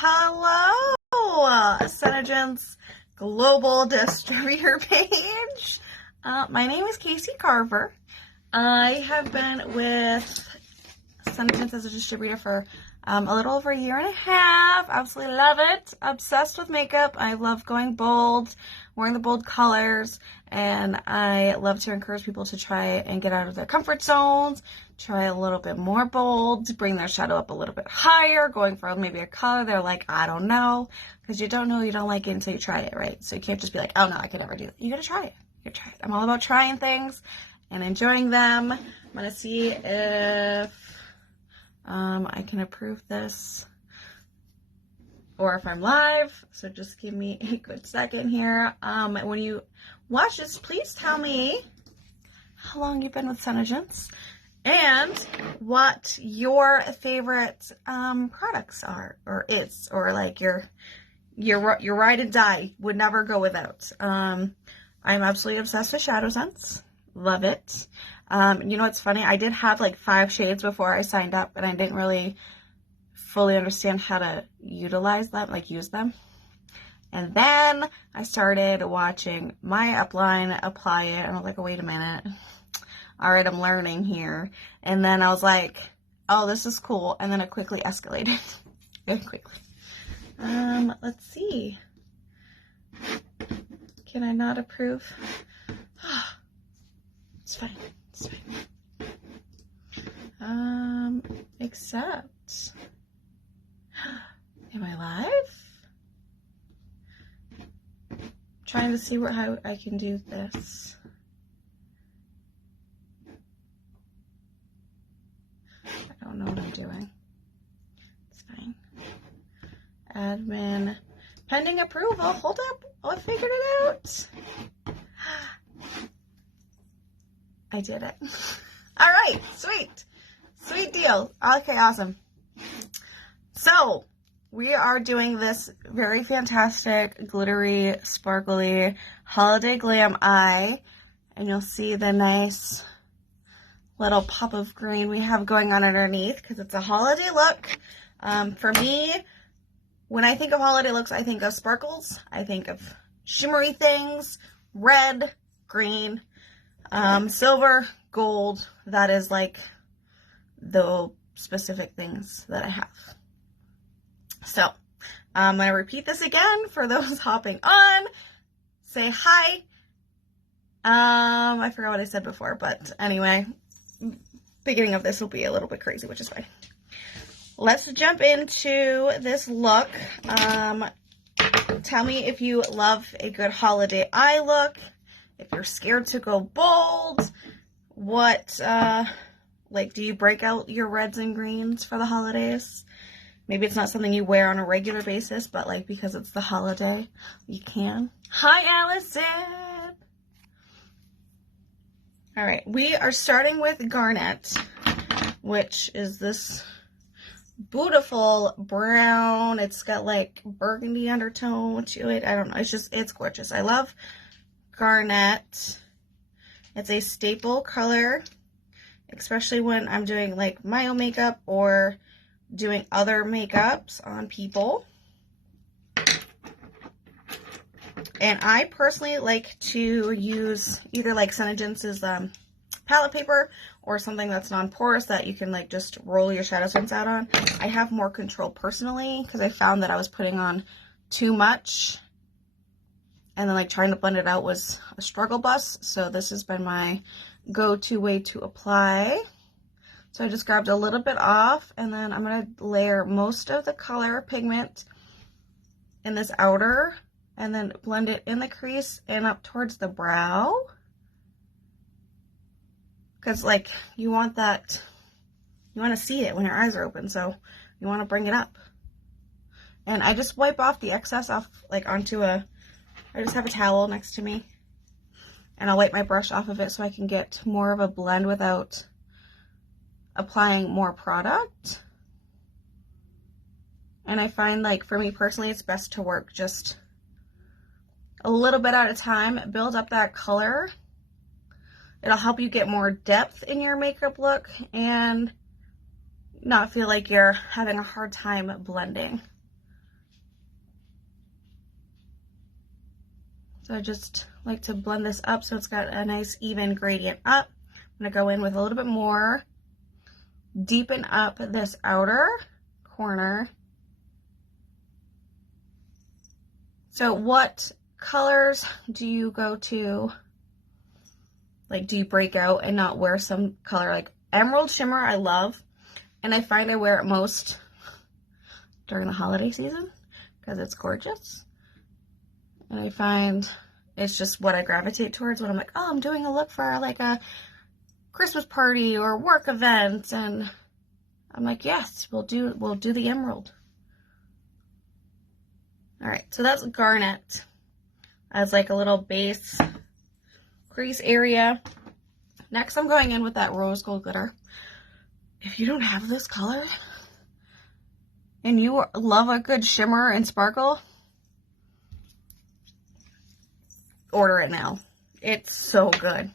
Hello, Synergent's global distributor page. My name is Kasey Carver. I have been with Synergent as a distributor for a little over a year and a half. Absolutely love it. Obsessed with makeup. I love going bold, wearing the bold colors, and I love to encourage people to try and get out of their comfort zones, try a little bit more bold, bring their shadow up a little bit higher, going for maybe a color they're like, I don't know, because you don't know, you don't like it until you try it, right? So you can't just be like, oh no, I could never do it. You gotta try it. You gotta try it. I'm all about trying things and enjoying them. I'm gonna see if I can approve this or if I'm live, so just give me a good second here. When you watch this, please tell me how long you've been with Synergents and what your favorite products are, or like your ride and die, would never go without. I'm absolutely obsessed with Shadow Sense. Love it. You know what's funny? I did have like 5 shades before I signed up, and I didn't really fully understand how to utilize them, like use them. And then I started watching my upline apply it, and I was like, oh, wait a minute. All right, I'm learning here. And then I was like, oh, this is cool. And then it quickly escalated. Very quickly. Let's see. Can I not approve? It's fine. It's fine. Accept. Am I live? Trying to see how I can do this. I don't know what I'm doing. It's fine. Admin. Pending approval. Hold up. Oh, I figured it out. I did it. All right. Sweet. Sweet deal. Okay, awesome. So, we are doing this very fantastic, glittery, sparkly holiday glam eye. And you'll see the nice little pop of green we have going on underneath because it's a holiday look. For me, when I think of holiday looks, I think of sparkles. I think of shimmery things, red, green, silver, gold. That is like the specific things that I have. So, I'm going to repeat this again for those hopping on. Say hi. I forgot what I said before, but anyway, beginning of this will be a little bit crazy, which is fine. Let's jump into this look. Tell me if you love a good holiday eye look, if you're scared to go bold, what, like, do you break out your reds and greens for the holidays? Maybe it's not something you wear on a regular basis, but like because it's the holiday, you can. Hi, Allison. All right, we are starting with Garnet, which is this beautiful brown. It's got like burgundy undertone to it. I don't know. It's gorgeous. I love Garnet. It's a staple color, especially when I'm doing like my own makeup or doing other makeups on people. And I personally like to use either like Synergent's palette paper or something that's non-porous that you can like just roll your shadow sense out on. I have more control personally because I found that I was putting on too much and then like trying to blend it out was a struggle bus. So this has been my go-to way to apply. So I just grabbed a little bit off, and then I'm going to layer most of the color pigment in this outer, and then blend it in the crease and up towards the brow. Because, like, you want that, you want to see it when your eyes are open, so you want to bring it up. And I just wipe off the excess off, like, onto I just have a towel next to me, and I'll wipe my brush off of it so I can get more of a blend without applying more product. And I find like for me personally it's best to work just a little bit at a time, build up that color. It'll help you get more depth in your makeup look and not feel like you're having a hard time blending. So I just like to blend this up so it's got a nice even gradient up. I'm going to go in with a little bit more, deepen up this outer corner. So what colors do you go to? Like, do you break out and not wear some color? Like Emerald Shimmer I love, and I find I wear it most during the holiday season because it's gorgeous. And I find it's just what I gravitate towards when I'm like, oh, I'm doing a look for like a Christmas party or work event, and I'm like, yes, we'll do the emerald. All right, so that's garnet as like a little base crease area. Next, I'm going in with that rose gold glitter. If you don't have this color and you love a good shimmer and sparkle, order it now. It's so good.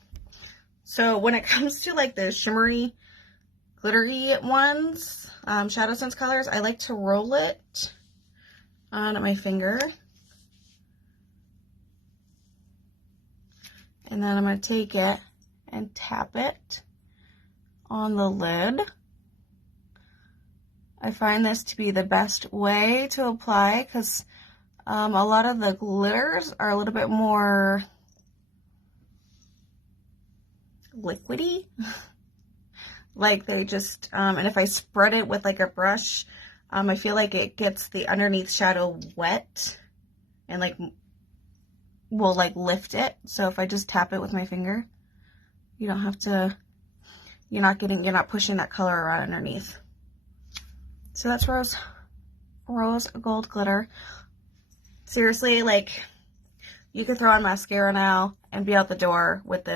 So when it comes to like the shimmery, glittery ones, Shadow Sense colors, I like to roll it on my finger. And then I'm going to take it and tap it on the lid. I find this to be the best way to apply because a lot of the glitters are a little bit more liquidy. Like they just, and if I spread it with like a brush, I feel like it gets the underneath shadow wet and like will like lift it. So if I just tap it with my finger, you don't have to, you're not pushing that color around underneath. So that's rose gold glitter. Seriously, like you could throw on mascara now and be out the door with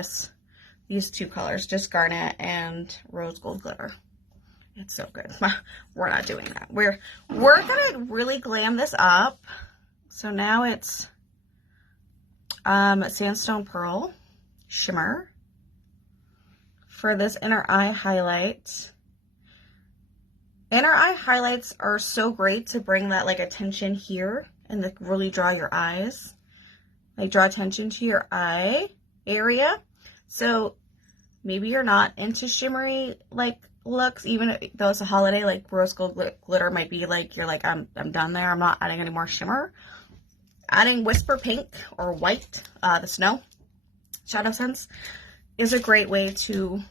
these two colors, just garnet and rose gold glitter. It's so good. We're not doing that. We're gonna really glam this up. So now it's Sandstone Pearl Shimmer for this inner eye highlight. Inner eye highlights are so great to bring that like attention here and like really draw your eyes. Like draw attention to your eye area. So maybe you're not into shimmery like looks, even though it's a holiday, like rose gold glitter might be like, you're like, I'm done there. I'm not adding any more shimmer. Adding Whisper Pink or White, the Snow Shadow Sense, is a great way to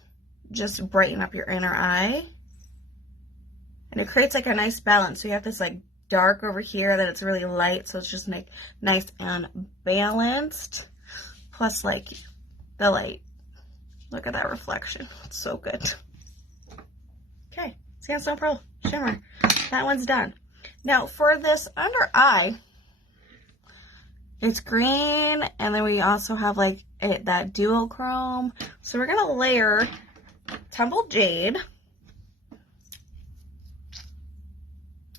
just brighten up your inner eye. And it creates like a nice balance. So you have this like dark over here, that it's really light, so it's just like nice and balanced. Plus like the light. Look at that reflection. It's so good. Okay, Sandstone Pearl Shimmer. That one's done. Now for this under eye, it's green, and then we also have like that duochrome. So we're gonna layer Tumbled Jade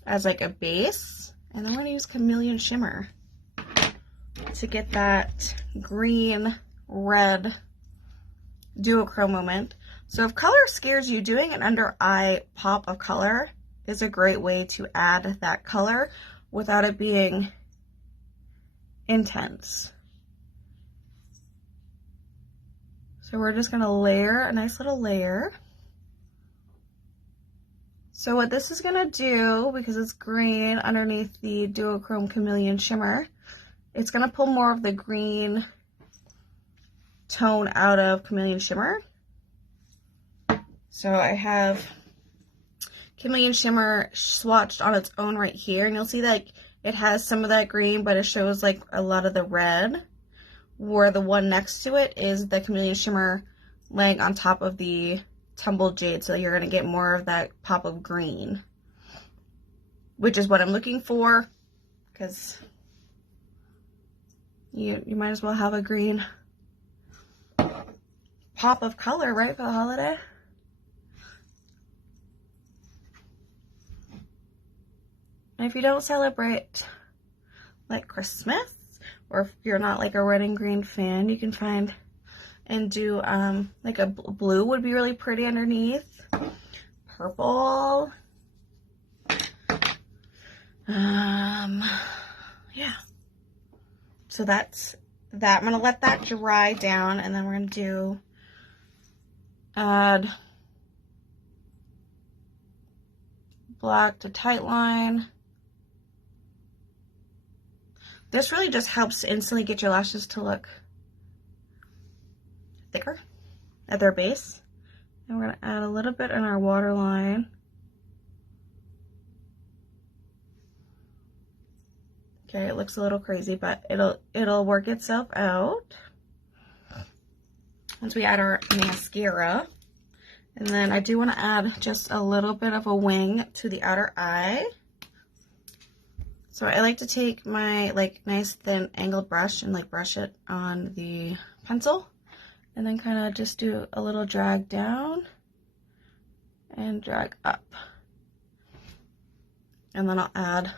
as like a base, and then we're gonna use Chameleon Shimmer to get that green red duochrome moment. So if color scares you, doing an under eye pop of color is a great way to add that color without it being intense. So we're just gonna layer a nice little layer. So what this is gonna do, because it's green underneath the duochrome Chameleon Shimmer, it's gonna pull more of the green tone out of Chameleon Shimmer. So I have Chameleon Shimmer swatched on its own right here, and you'll see that it has some of that green, but it shows like a lot of the red, where the one next to it is the Chameleon Shimmer laying on top of the Tumbled Jade, so you're going to get more of that pop of green, which is what I'm looking for, because you might as well have a green pop of color, right, for the holiday. And if you don't celebrate like Christmas, or if you're not like a red and green fan, you can find and do like a blue would be really pretty underneath. Purple. Yeah. So that's that. I'm going to let that dry down, and then we're going to add black to tight line. This really just helps to instantly get your lashes to look thicker at their base. And we're going to add a little bit in our waterline. Okay, it looks a little crazy, but it'll work itself out once we add our mascara. And then I do want to add just a little bit of a wing to the outer eye. So I like to take my like nice thin angled brush and like brush it on the pencil, and then kind of just do a little drag down and drag up. And then I'll add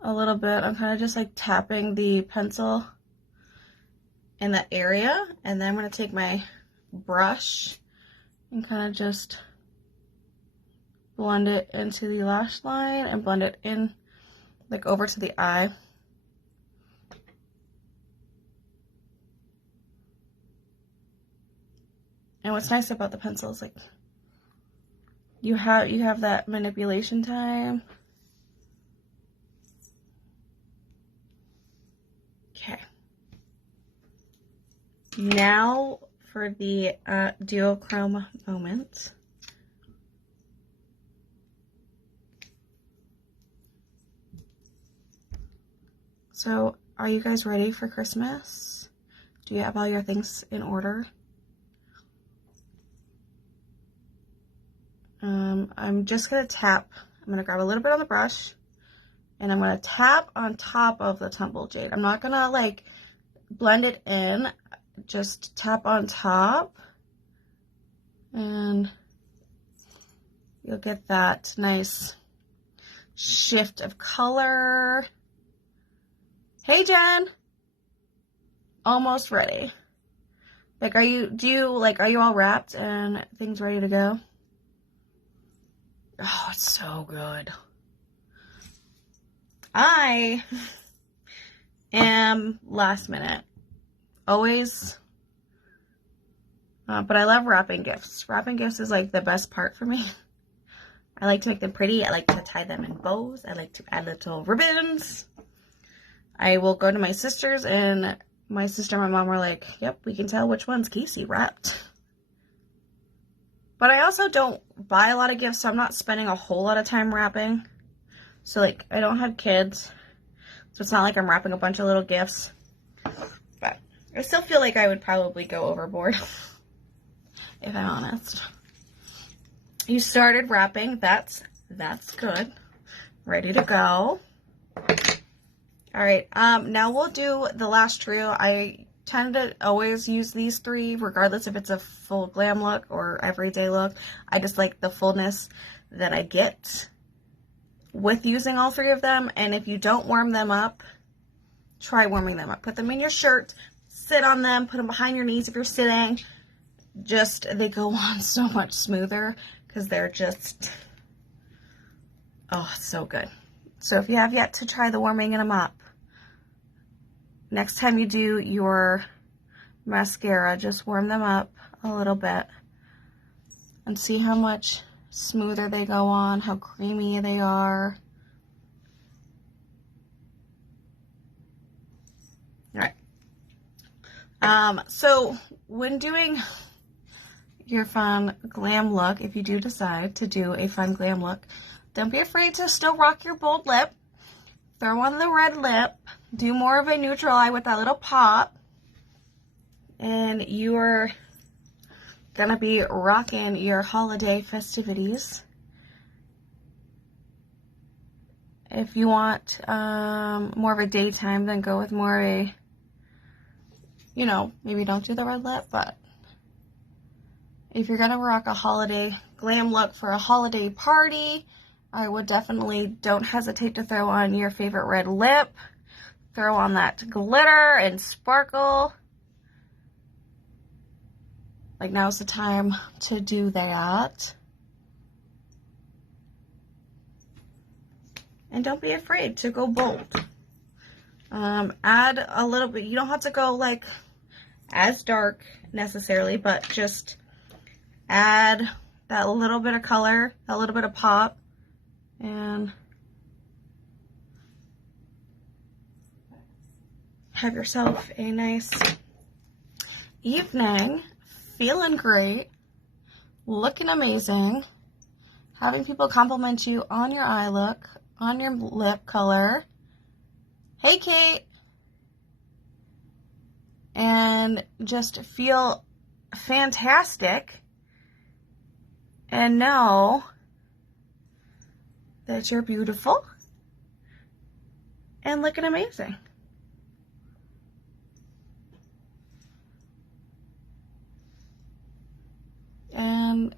a little bit. I'm kind of just like tapping the pencil in that area, and then I'm going to take my brush and kind of just blend it into the lash line and blend it in like over to the eye. And what's nice about the pencil is like you have that manipulation time. Okay. Now for the duochrome moment. So, are you guys ready for Christmas? Do you have all your things in order? I'm just going to tap. I'm going to grab a little bit on the brush, and I'm going to tap on top of the tumble jade. I'm not going to like blend it in, just tap on top, and you'll get that nice shift of color. Hey Jen, almost ready. Like, are you all wrapped and things ready to go? Oh, it's so good. I am last minute, always, but I love wrapping gifts. Wrapping gifts is like the best part for me. I like to make them pretty. I like to tie them in bows. I like to add little ribbons. I will go to my sister's, and my sister and my mom were like, yep, we can tell which one's Kasey wrapped. But I also don't buy a lot of gifts, so I'm not spending a whole lot of time wrapping. So, like, I don't have kids, so it's not like I'm wrapping a bunch of little gifts. But I still feel like I would probably go overboard, if I'm honest. You started wrapping. That's good. Ready to go. All right, now we'll do the last trio. I tend to always use these three, regardless if it's a full glam look or everyday look. I just like the fullness that I get with using all three of them. And if you don't warm them up, try warming them up. Put them in your shirt, sit on them, put them behind your knees if you're sitting. Just, they go on so much smoother because they're just, oh, so good. So if you have yet to try the warming them up, next time you do your mascara, just warm them up a little bit and see how much smoother they go on, how creamy they are. All right. So when doing your fun glam look, if you do decide to do a fun glam look, don't be afraid to still rock your bold lip. Throw on the red lip. Do more of a neutral eye with that little pop. And you are going to be rocking your holiday festivities. If you want more of a daytime, then go with more a, you know, maybe don't do the red lip, but if you're going to rock a holiday glam look for a holiday party, I would definitely don't hesitate to throw on your favorite red lip. Throw on that glitter and sparkle. Like, now's the time to do that. And don't be afraid to go bold. Add a little bit. You don't have to go like as dark necessarily, but just add that little bit of color, a little bit of pop, and have yourself a nice evening, feeling great, looking amazing, having people compliment you on your eye look, on your lip color. Hey, Kate. And just feel fantastic and know that you're beautiful and looking amazing. And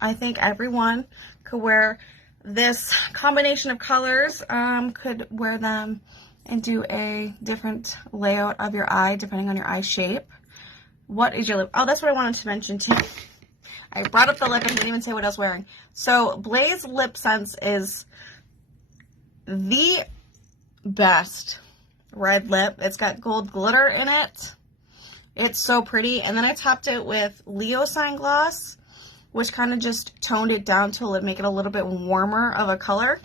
I think everyone could wear this combination of colors, could wear them and do a different layout of your eye depending on your eye shape. What is your lip? Oh, that's what I wanted to mention too. I brought up the lip and didn't even say what I was wearing. So Blaze Lip Sense is the best red lip. It's got gold glitter in it. It's so pretty. And then I topped it with Leo Sign Gloss, which kind of just toned it down to make it a little bit warmer of a color.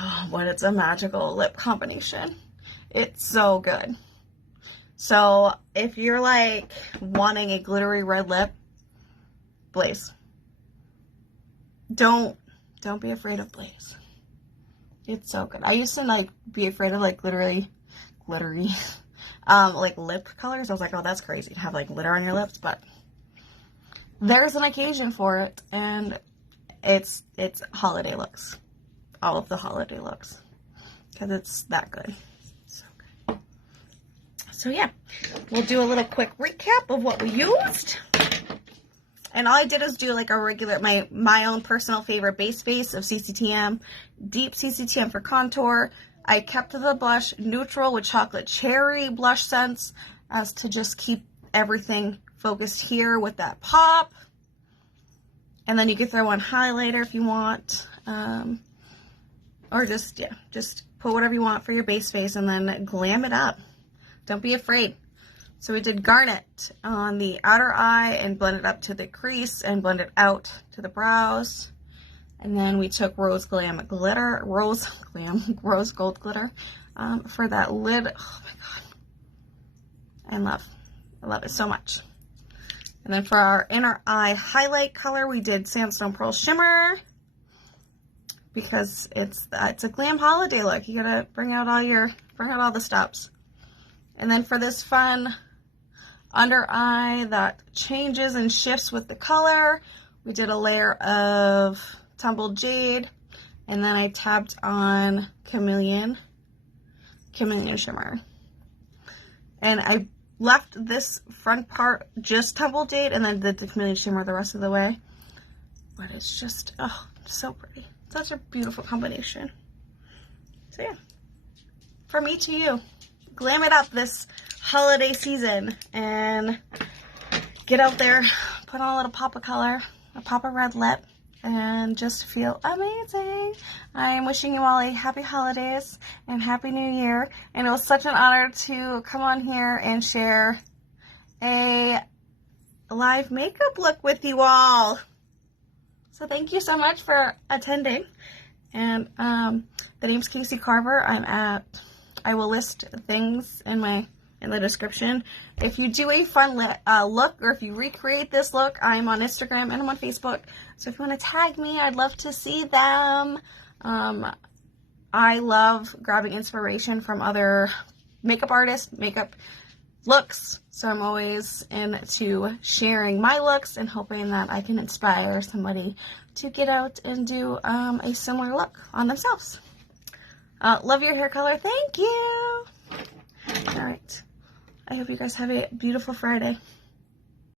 Oh, but it's a magical lip combination. It's so good. So if you're like wanting a glittery red lip, Blaze. Don't be afraid of Blaze. It's so good. I used to like be afraid of like glittery like lip colors. I was like, oh, that's crazy to have like glitter on your lips, but there's an occasion for it, and it's holiday looks. All of the holiday looks, because it's that good. So good. So yeah, we'll do a little quick recap of what we used. And all I did is do like a regular, my own personal favorite base of CCTM, deep CCTM for contour. I kept the blush neutral with chocolate cherry blush scents as to just keep everything focused here with that pop. And then you can throw on highlighter if you want. Or just put whatever you want for your base face and then glam it up. Don't be afraid. So we did garnet on the outer eye and blended up to the crease and blended out to the brows. And then we took rose gold glitter for that lid. Oh my God. I love it so much. And then for our inner eye highlight color, we did Sandstone Pearl Shimmer, because it's a glam holiday look. You gotta bring out all the stops. And then for this fun under eye that changes and shifts with the color, we did a layer of Tumbled Jade, and then I tapped on Chameleon Shimmer. And I left this front part just Tumbled Jade and then did the Chameleon Shimmer the rest of the way. But it's just, oh, so pretty. Such a beautiful combination. So yeah, from me to you, glam it up this holiday season and get out there, put on a little pop of color, a pop of red lip, and just feel amazing. I am wishing you all a happy holidays and happy new year. And it was such an honor to come on here and share a live makeup look with you all. So thank you so much for attending. And the name's Kasey Carver. I will list things in the description. If you do a fun look, or if you recreate this look, I'm on Instagram and I'm on Facebook. So if you want to tag me, I'd love to see them. I love grabbing inspiration from other makeup artists, makeup looks. So I'm always into sharing my looks and hoping that I can inspire somebody to get out and do a similar look on themselves. Love your hair color. Thank you. All right. I hope you guys have a beautiful Friday.